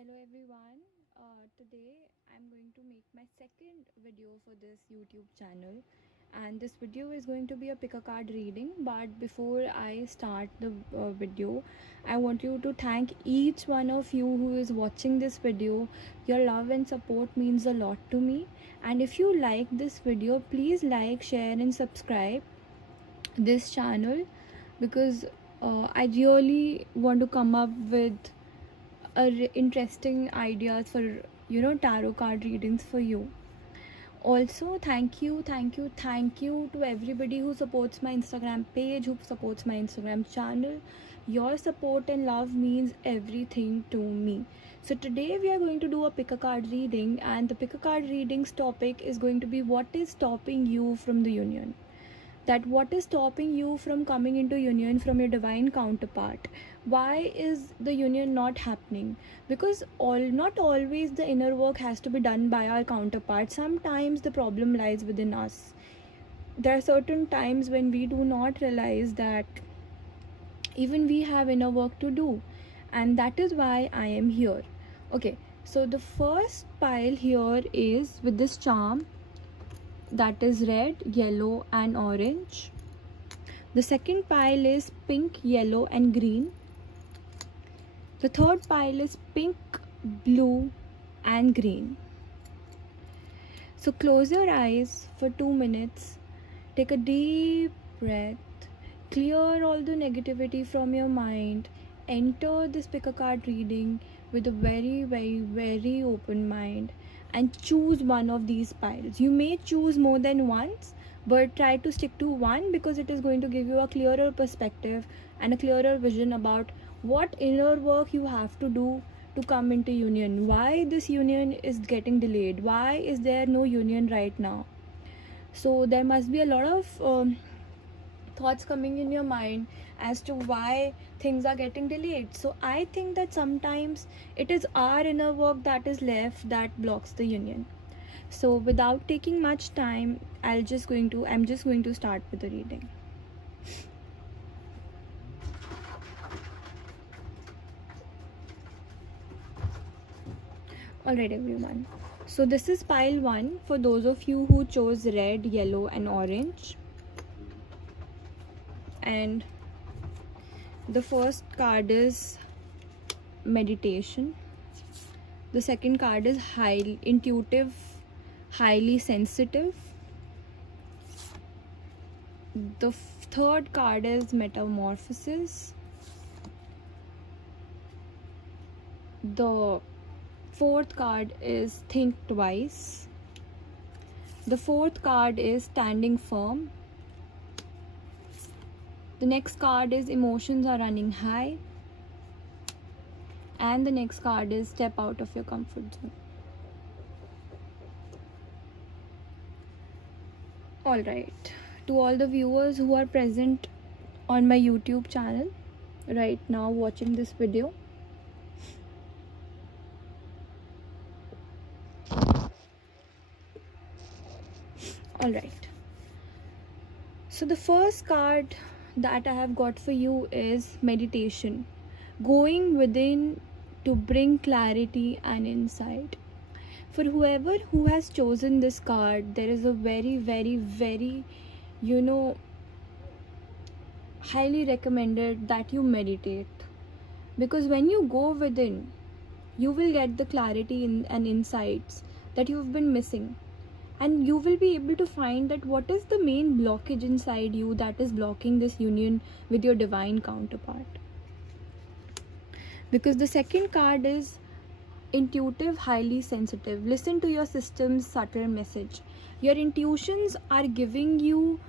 Hello everyone. Today I'm going to make my second video for this YouTube channel, and this video is going to be a pick a card reading. But before I start the video, I want you to thank each one of you who is watching this video. Your love and support means a lot to me, and if you like this video, please like, share and subscribe this channel because I really want to come up with interesting ideas for tarot card readings for you. Also, thank you to everybody who supports my Instagram page, who supports my Instagram channel. Your support and love means everything to me. So today we are going to do a pick a card reading, and the pick a card readings topic is going to be what is stopping you from the union. That what is stopping you from coming into union from your divine counterpart. Why is the union not happening? Because not always the inner work has to be done by our counterpart. Sometimes the problem lies within us. There are certain times when we do not realize that even we have inner work to do, and that is why I am here. Okay, so the first pile here is with this charm, that is red, yellow and orange. The second pile is pink, yellow and green. The third pile is pink, blue and green. So close your eyes for 2 minutes. Take a deep breath. Clear all the negativity from your mind. Enter this pick a card reading with a very open mind and choose one of these piles. You may choose more than once, but try to stick to one because it is going to give you a clearer perspective and a clearer vision about what inner work you have to do to come into union. Why this union is getting delayed? Why is there no union right now? So there must be a lot of thoughts coming in your mind as to why things are getting delayed. So I think that sometimes it is our inner work that is left that blocks the union. So without taking much time, I'm just going to start with the reading. Alright everyone, so this is pile 1 for those of you who chose red, yellow and orange. And the first card is meditation. The second card is highly intuitive, highly sensitive. The third card is metamorphosis. The fourth card is think twice. The fourth card is standing firm. The next card is emotions are running high. And the next card is step out of your comfort zone. Alright, to all the viewers who are present on my YouTube channel right now watching this video, alright, so the first card that I have got for you is meditation, going within to bring clarity and insight. For whoever who has chosen this card, there is a very highly recommended that you meditate, because when you go within, you will get the clarity and insights that you've been missing, and you will be able to find that what is the main blockage inside you that is blocking this union with your divine counterpart. Because the second card is intuitive, highly sensitive. Listen to your system's subtle message. Your intuitions are giving you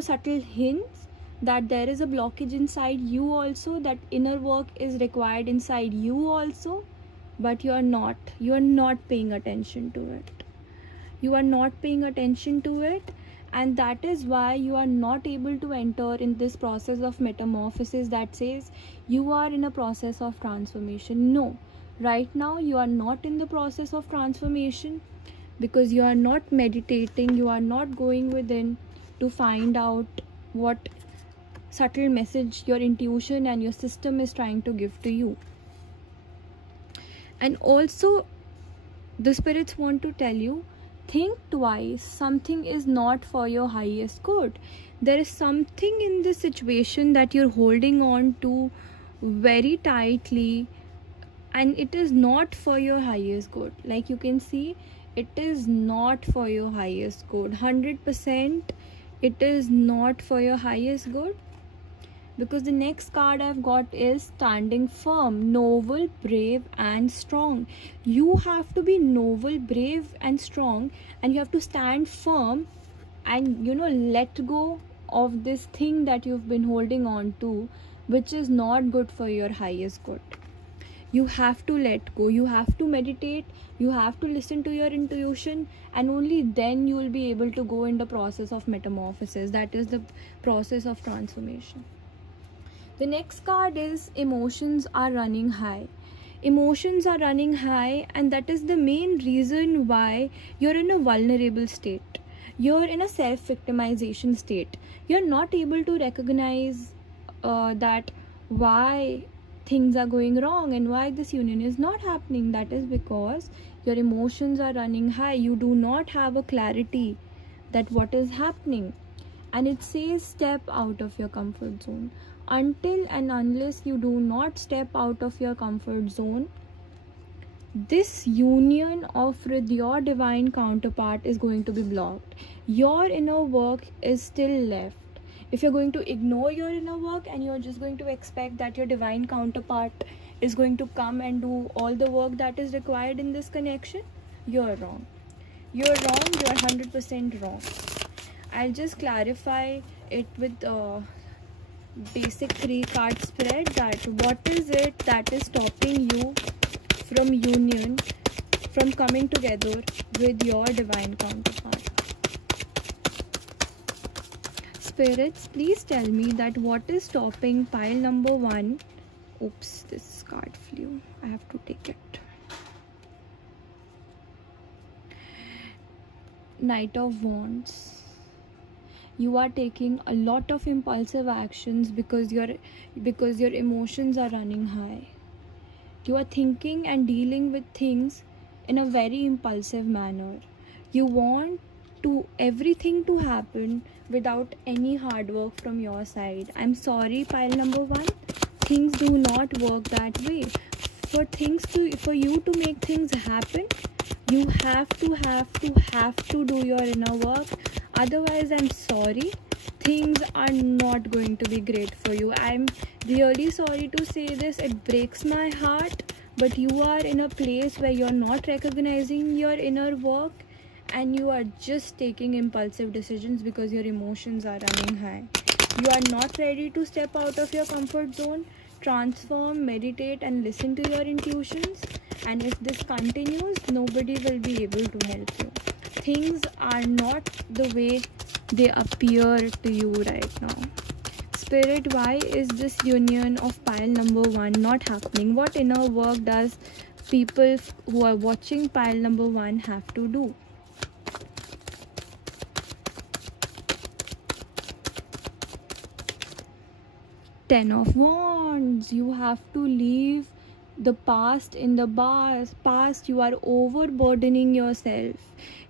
subtle hints that there is a blockage inside you also, that inner work is required inside you also, but you are not paying attention to it. You are not paying attention to it, and that is why you are not able to enter in this process of metamorphosis that says you are in a process of transformation. No, right now you are not in the process of transformation because you are not meditating, you are not going within to find out what subtle message your intuition and your system is trying to give to you. And also, the spirits want to tell you, think twice, something is not for your highest good. There is something in this situation that you're holding on to very tightly, and it is not for your highest good. Like you can see, it is not for your highest good. 100% it is not for your highest good. Because the next card I've got is standing firm, noble, brave, and strong. You have to be noble, brave, and strong, and you have to stand firm and let go of this thing that you've been holding on to, which is not good for your highest good. You have to let go, you have to meditate, you have to listen to your intuition, and only then you will be able to go in the process of metamorphosis, that is the process of transformation. The next card is emotions are running high. Emotions are running high, and that is the main reason why you're in a vulnerable state. You're in a self victimization state. You're not able to recognize that why things are going wrong and why this union is not happening. That is because your emotions are running high. You do not have a clarity that what is happening. And it says step out of your comfort zone. Until and unless you do not step out of your comfort zone, this union of with your divine counterpart is going to be blocked. Your inner work is still left. If you're going to ignore your inner work and you're just going to expect that your divine counterpart is going to come and do all the work that is required in this connection, you're wrong. You're wrong, you're 100% wrong. I'll just clarify it with basic 3 card spread, that what is it that is stopping you from union, from coming together with your divine counterpart. Spirits, please tell me that what is stopping pile number 1. Oops, this card flew, I have to take it. Knight of Wands. You are taking a lot of impulsive actions because your emotions are running high. You are thinking and dealing with things in a very impulsive manner. You want everything to happen without any hard work from your side. I'm sorry, pile number 1. Things do not work that way. For you to make things happen, you have to do your inner work. Otherwise, I'm sorry, things are not going to be great for you. I'm really sorry to say this, it breaks my heart, but you are in a place where you're not recognizing your inner work and you are just taking impulsive decisions because your emotions are running high. You are not ready to step out of your comfort zone, transform, meditate, and listen to your intuitions. And if this continues, nobody will be able to help you. Things are not the way they appear to you right now. Spirit, why is this union of pile number 1 not happening? What inner work does people who are watching pile number 1 have to do? Ten of Wands. You have to leave the past in the past. You are overburdening yourself.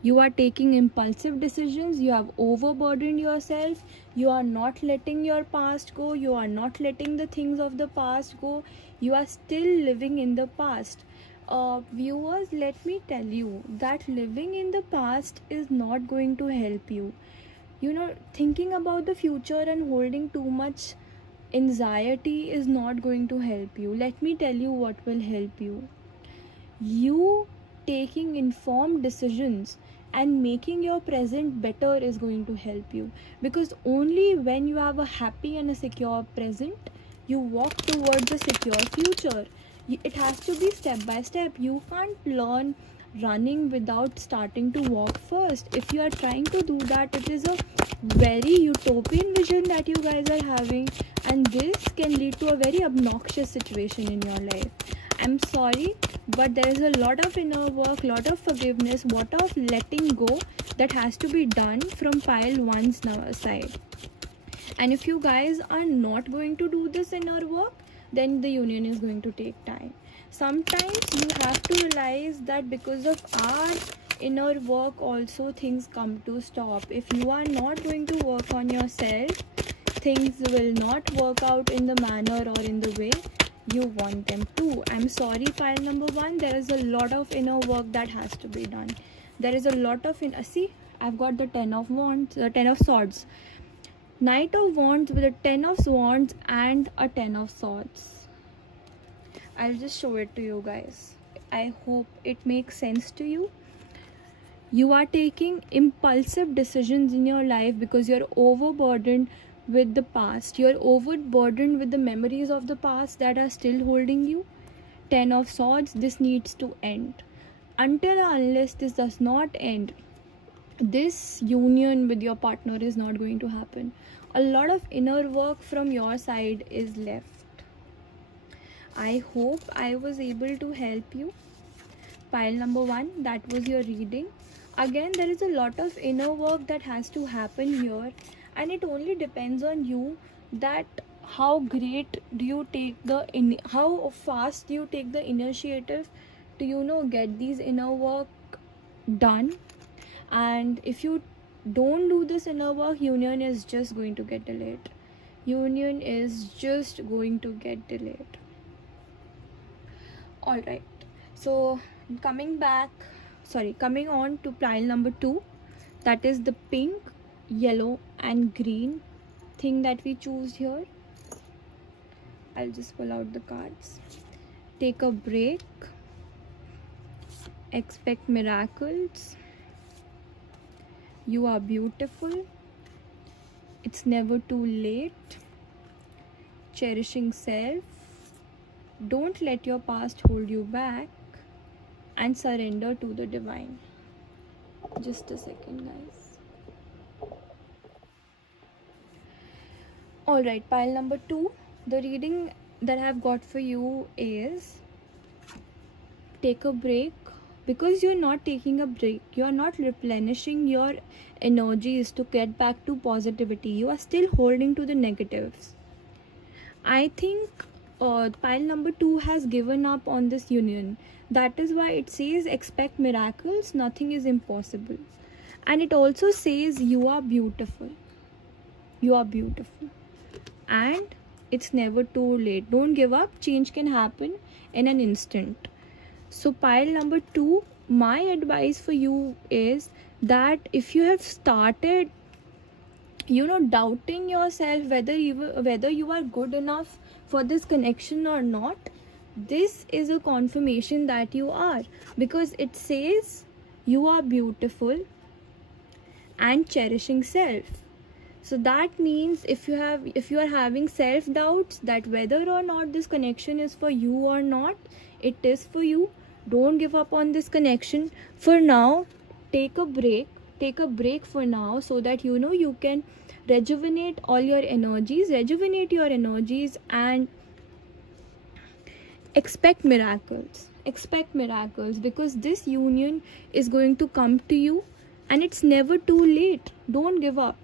You are taking impulsive decisions. You have overburdened yourself. You are not letting your past go. You are not letting the things of the past go. You are still living in the past. Viewers, let me tell you that living in the past is not going to help you. Thinking about the future and holding too much anxiety is not going to help you. Let me tell you what will help you. You taking informed decisions and making your present better is going to help you, because only when you have a happy and a secure present, you walk towards a secure future. It has to be step by step. You can't learn running without starting to walk first. If you are trying to do that, it is a very utopian vision that you guys are having, and this can lead to a very obnoxious situation in your life. I'm sorry, but there is a lot of inner work, lot of forgiveness, lot of letting go that has to be done from pile 1's side. And if you guys are not going to do this inner work, then the union is going to take time. sometimes you have to realize that because of our inner work also things come to stop. If you are not going to work on yourself, things will not work out in the manner or in the way you want them to. I'm sorry, pile number one, there is a lot of inner work that has to be done. There is a lot of see, I've got the 10 of wands, the 10 of swords, knight of wands with a 10 of swords and a 10 of swords. I'll just show it to you guys. I hope it makes sense to you. You are taking impulsive decisions in your life because you're overburdened with the past. You're overburdened with the memories of the past that are still holding you. 10 of swords, this needs to end. Until or unless this does not end, this union with your partner is not going to happen. A lot of inner work from your side is left. I hope I was able to help you. Pile number one, that was your reading. Again, there is a lot of inner work that has to happen here, and it only depends on you that how great do you take how fast do you take the initiative to get these inner work done. And if you don't do this inner work, union is just going to get delayed. Union is just going to get delayed. All right, so coming on to pile number two, that is the pink, yellow and green thing that we choose here. I'll just pull out the cards. Take a break, expect miracles, you are beautiful, it's never too late, cherishing self, don't let your past hold you back, and surrender to the divine. Just a second, guys. Alright, pile number two, the reading that I've got for you is take a break. Because you're not taking a break, you're not replenishing your energies to get back to positivity, you are still holding to the negatives. I think pile number two has given up on this union. That is why it says expect miracles, nothing is impossible. And it also says you are beautiful. You are beautiful. And it's never too late. Don't give up. Change can happen in an instant. So pile number two, my advice for you is that if you have started doubting yourself whether you are good enough for this connection or not, this is a confirmation that you are, because it says you are beautiful and cherishing self. So that means if you are having self doubts that whether or not this connection is for you or not, it is for you. Don't give up on this connection for now. Take a break for now, so that you can rejuvenate your energies and expect miracles, because this union is going to come to you, and it's never too late. Don't give up,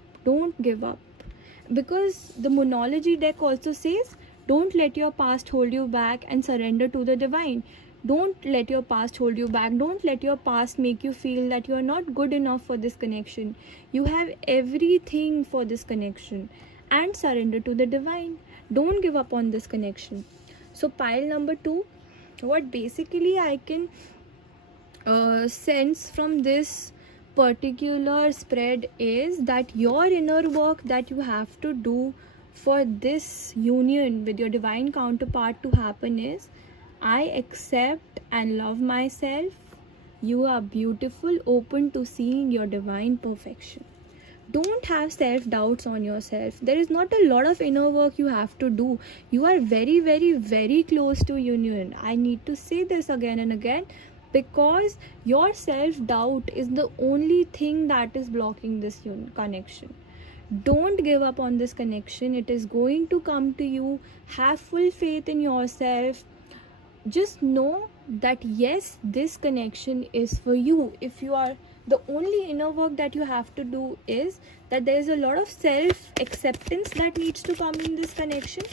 because the Moonology deck also says don't let your past hold you back and surrender to the divine. Don't let your past hold you back. Don't let your past make you feel that you are not good enough for this connection. You have everything for this connection, and surrender to the divine. Don't give up on this connection. So pile number two, what basically I can sense from this particular spread is that your inner work that you have to do for this union with your divine counterpart to happen is I accept and love myself. You are beautiful, open to seeing your divine perfection. Don't have self-doubts on yourself. There is not a lot of inner work you have to do. You are very, very, very close to union. I need to say this again and again, because your self-doubt is the only thing that is blocking this connection. Don't give up on this connection. It is going to come to you. Have full faith in yourself. Just know that yes, this connection is for you. If you are The only inner work that you have to do is that there is a lot of self acceptance that needs to come in this connection.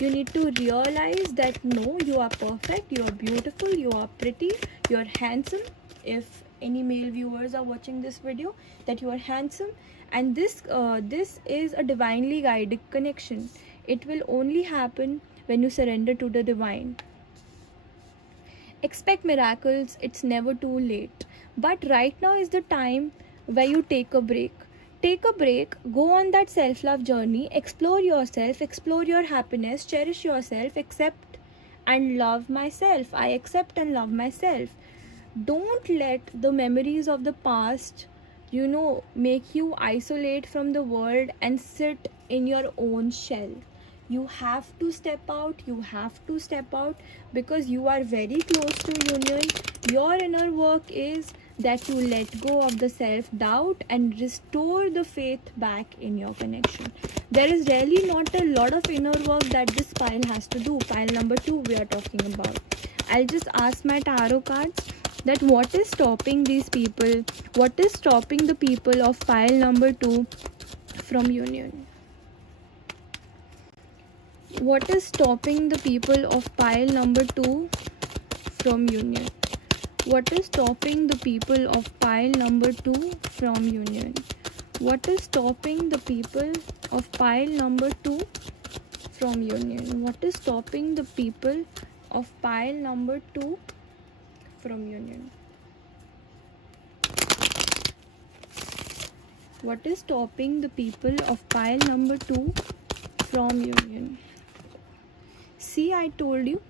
You need to realize that no, you are perfect, you are beautiful, you are pretty, you are handsome. If any male viewers are watching this video, that you are handsome, and this is a divinely guided connection. It will only happen when you surrender to the divine. Expect miracles, it's never too late. But right now is the time where you take a break. Take a break, go on that self love journey, explore yourself, explore your happiness, cherish yourself, accept and love myself. I accept and love myself. Don't let the memories of the past, make you isolate from the world and sit in your own shell. You have to step out, because you are very close to union. Your inner work is that you let go of the self doubt and restore the faith back in your connection. There is really not a lot of inner work that this pile has to do. Pile number 2 we are talking about. I'll just ask my tarot cards that what is stopping these people, what is stopping the people of pile number 2 from union. What is stopping the people of pile number 2 from union? What is stopping the people of pile number 2 from union? What is stopping the people of pile number 2 from union? What is stopping the people of pile number 2 from union? What is stopping the people of pile number 2 from union? See, I told you,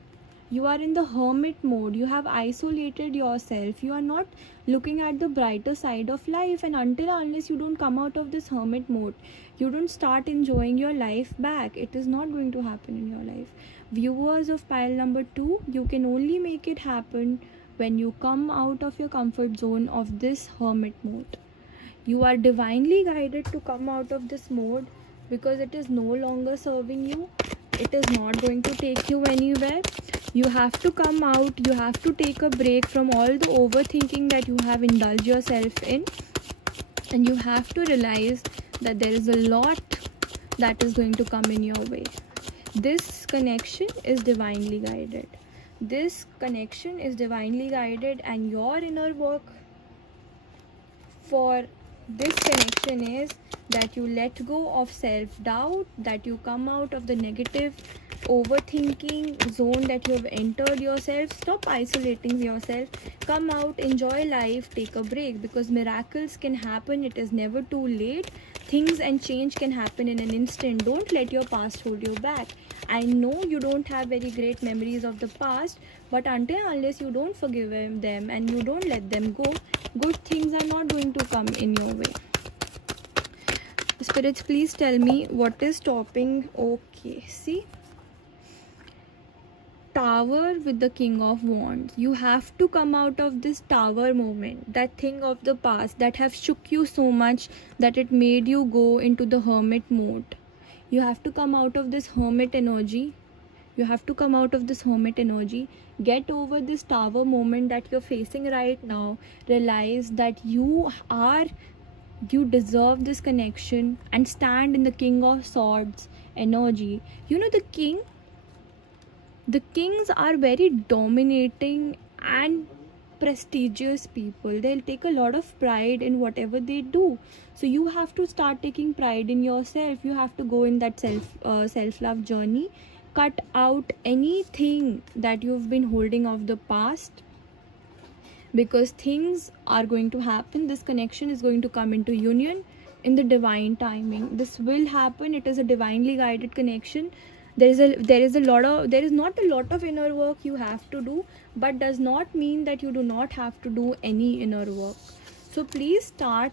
you are in the hermit mode. You have isolated yourself. You are not looking at the brighter side of life. And unless you don't come out of this hermit mode, you don't start enjoying your life back. It is not going to happen in your life. Viewers of pile number 2, you can only make it happen when you come out of your comfort zone of this hermit mode. You are divinely guided to come out of this mode because it is no longer serving you. It is not going to take you anywhere. You have to come out. You have to take a break from all the overthinking that you have indulged yourself in. And you have to realize that there is a lot that is going to come in your way. This connection is divinely guided. This connection is divinely guided, and your inner work for this connection is that you let go of self-doubt, that you come out of the negative overthinking zone that you have entered yourself. Stop isolating yourself, come out, enjoy life, take a break, because miracles can happen. It is never too late. Things and change can happen in an instant. Don't let your past hold you back. I know you don't have very great memories of the past, but unless you don't forgive them and you don't let them go, good things are not going to come in your way. Spirits, please tell me what is stopping. Okay, see, Tower with the King of Wands. You have to come out of this tower moment, that thing of the past that have shook you so much that it made you go into the hermit mode. You have to come out of this hermit energy. You have to come out of this hermit energy. Get over this tower moment that you're facing right now. Realize that you deserve this connection and stand in the King of Swords energy. The kings are very dominating and prestigious people. They'll take a lot of pride in whatever they do. So you have to start taking pride in yourself. You have to go in that self-love journey. Cut out anything that you've been holding of the past, because things are going to happen. This connection is going to come into union in the divine timing. This will happen. It is a divinely guided connection. There is not a lot of inner work you have to do, but does not mean that you do not have to do any inner work. So please start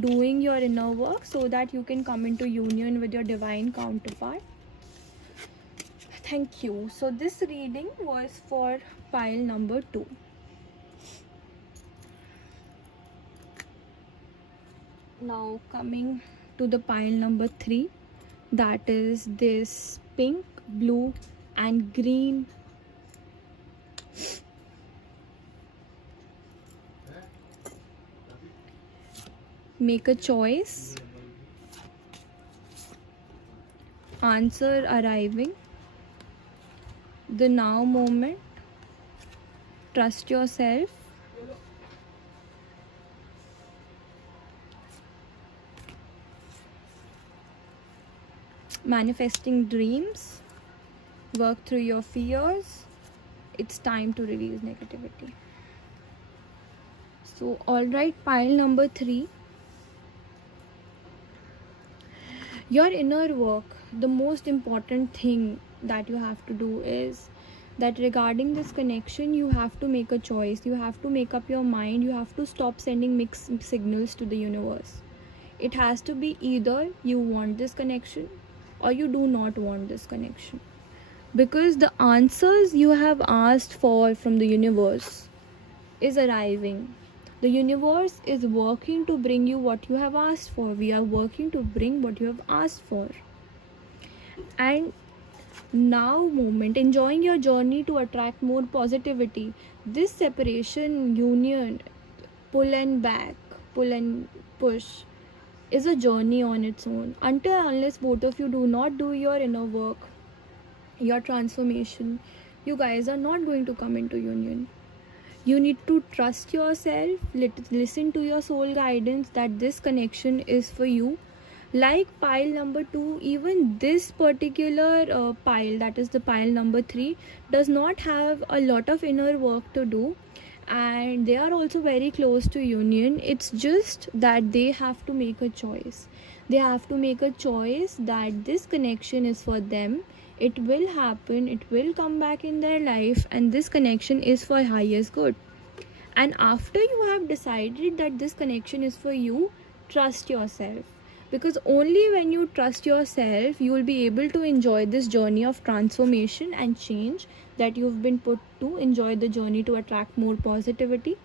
doing your inner work so that you can come into union with your divine counterpart. Thank you. So this reading was for pile number 2. Now coming to the pile number 3, that is this pink, blue and green make a choice, answer arriving, the now moment, trust yourself, manifesting dreams, work through your fears, it's time to release negativity. So alright, pile number 3, your inner work. The most important thing that you have to do is that regarding this connection, you have to make a choice. You have to make up your mind. You have to stop sending mixed signals to the universe. It has to be either you want this connection or you do not want this connection, because the answers you have asked for from the universe is arriving. The universe is working to bring you what you have asked for. We are working to bring what you have asked for. And now moment, enjoying your journey to attract more positivity. This separation, union, pull and back, pull and push, is a journey on its own. Until unless both of you do not do your inner work, your transformation, you guys are not going to come into union. You need to trust yourself, listen to your soul guidance that this connection is for you. Like pile number 2, even this particular pile, that is the pile number 3, does not have a lot of inner work to do, and they are also very close to union. It's just that they have to make a choice. They have to make a choice that this connection is for them. It will happen, it will come back in their life, and this connection is for highest good. And after you have decided that this connection is for you, trust yourself, because only when you trust yourself, you will be able to enjoy this journey of transformation and change that you've been put to enjoy, the journey to attract more positivity.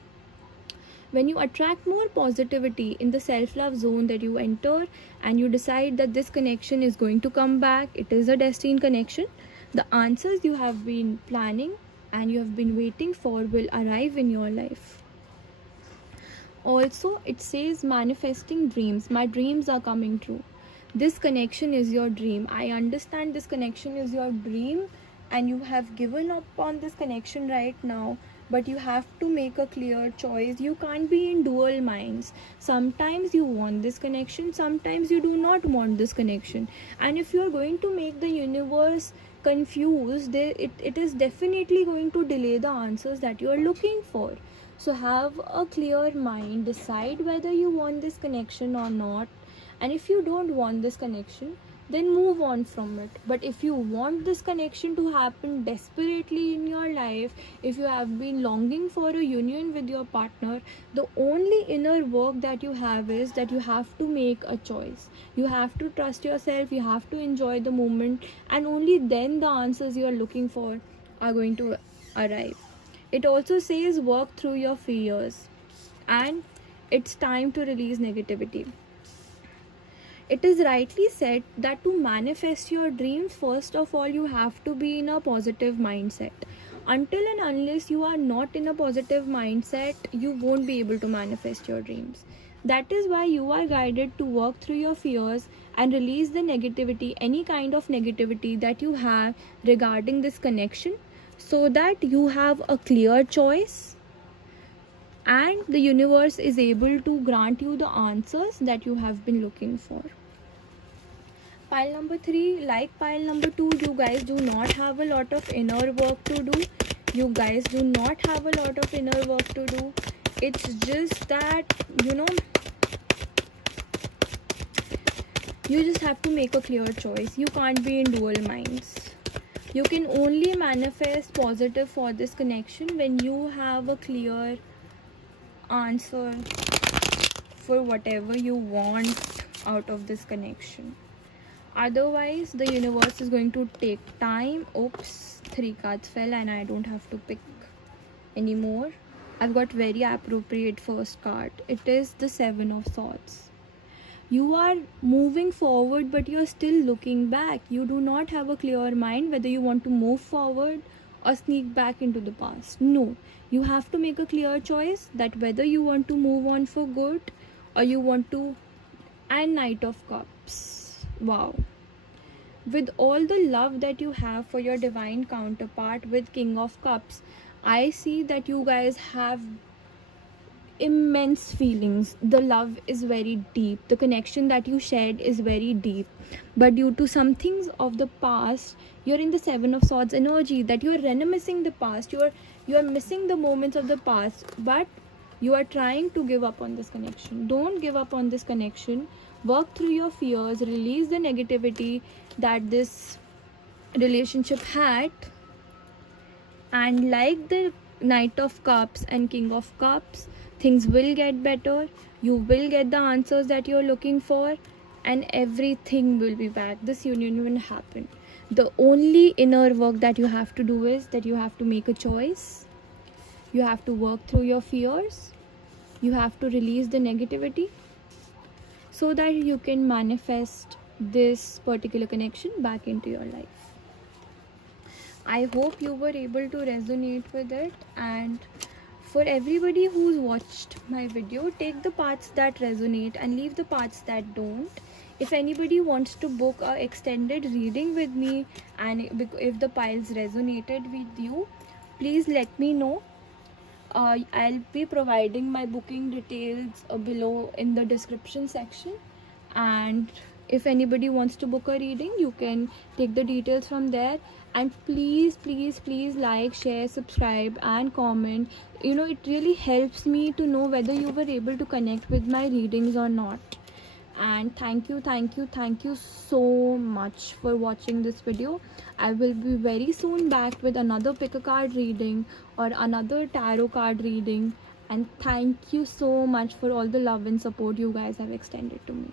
When you attract more positivity in the self-love zone that you enter, and you decide that this connection is going to come back, it is a destined connection, the answers you have been planning and you have been waiting for will arrive in your life. Also, it says manifesting dreams. My dreams are coming true. This connection is your dream. I understand this connection is your dream and you have given up on this connection right now, but you have to make a clear choice. You can't be in dual minds. Sometimes you want this connection, sometimes you do not want this connection. And if you are going to make the universe confused, it is definitely going to delay the answers that you are looking for. So have a clear mind, decide whether you want this connection or not. And if you don't want this connection, then move on from it. But if you want this connection to happen desperately in your life, if you have been longing for a union with your partner, the only inner work that you have is that you have to make a choice. You have to trust yourself, you have to enjoy the moment, and only then the answers you are looking for are going to arrive. It also says work through your fears, and it's time to release negativity. It is rightly said that to manifest your dreams, first of all, you have to be in a positive mindset. Until and unless you are not in a positive mindset, you won't be able to manifest your dreams. That is why you are guided to work through your fears and release the negativity, any kind of negativity that you have regarding this connection, so that you have a clear choice and the universe is able to grant you the answers that you have been looking for. Pile number 3, like pile number 2, you guys do not have a lot of inner work to do. You guys do not have a lot of inner work to do. It's just that, you just have to make a clear choice. You can't be in dual minds. You can only manifest positive for this connection when you have a clear answer for whatever you want out of this connection. Otherwise, the universe is going to take time. Oops, 3 cards fell and I don't have to pick anymore. I've got very appropriate first card. It is the 7 of Swords. You are moving forward, but you're still looking back. You do not have a clear mind whether you want to move forward or sneak back into the past. No, you have to make a clear choice that whether you want to move on for good or you want to, and Knight of Cups. Wow. With all the love that you have for your divine counterpart with King of Cups, I see that you guys have immense feelings. The love is very deep, the connection that you shared is very deep, but due to some things of the past, you're in the Seven of Swords energy, that you are reminiscing the past, you are missing the moments of the past, but you are trying to give up on this connection. Don't give up on this connection. Work through your fears, release the negativity that this relationship had, and like the Knight of Cups and King of Cups, things will get better. You will get the answers that you're looking for, and everything will be back. This union will happen. The only inner work that you have to do is that you have to make a choice. You have to work through your fears. You have to release the negativity so that you can manifest this particular connection back into your life. I hope you were able to resonate with it, and for everybody who's watched my video, take the parts that resonate and leave the parts that don't. If anybody wants to book a extended reading with me, and if the piles resonated with you, please let me know. I'll be providing my booking details below in the description section, and if anybody wants to book a reading, you can take the details from there. And please like, share, subscribe and comment. It really helps me to know whether you were able to connect with my readings or not. And thank you so much for watching this video. I will be very soon back with another pick a card reading or another tarot card reading. And thank you so much for all the love and support you guys have extended to me.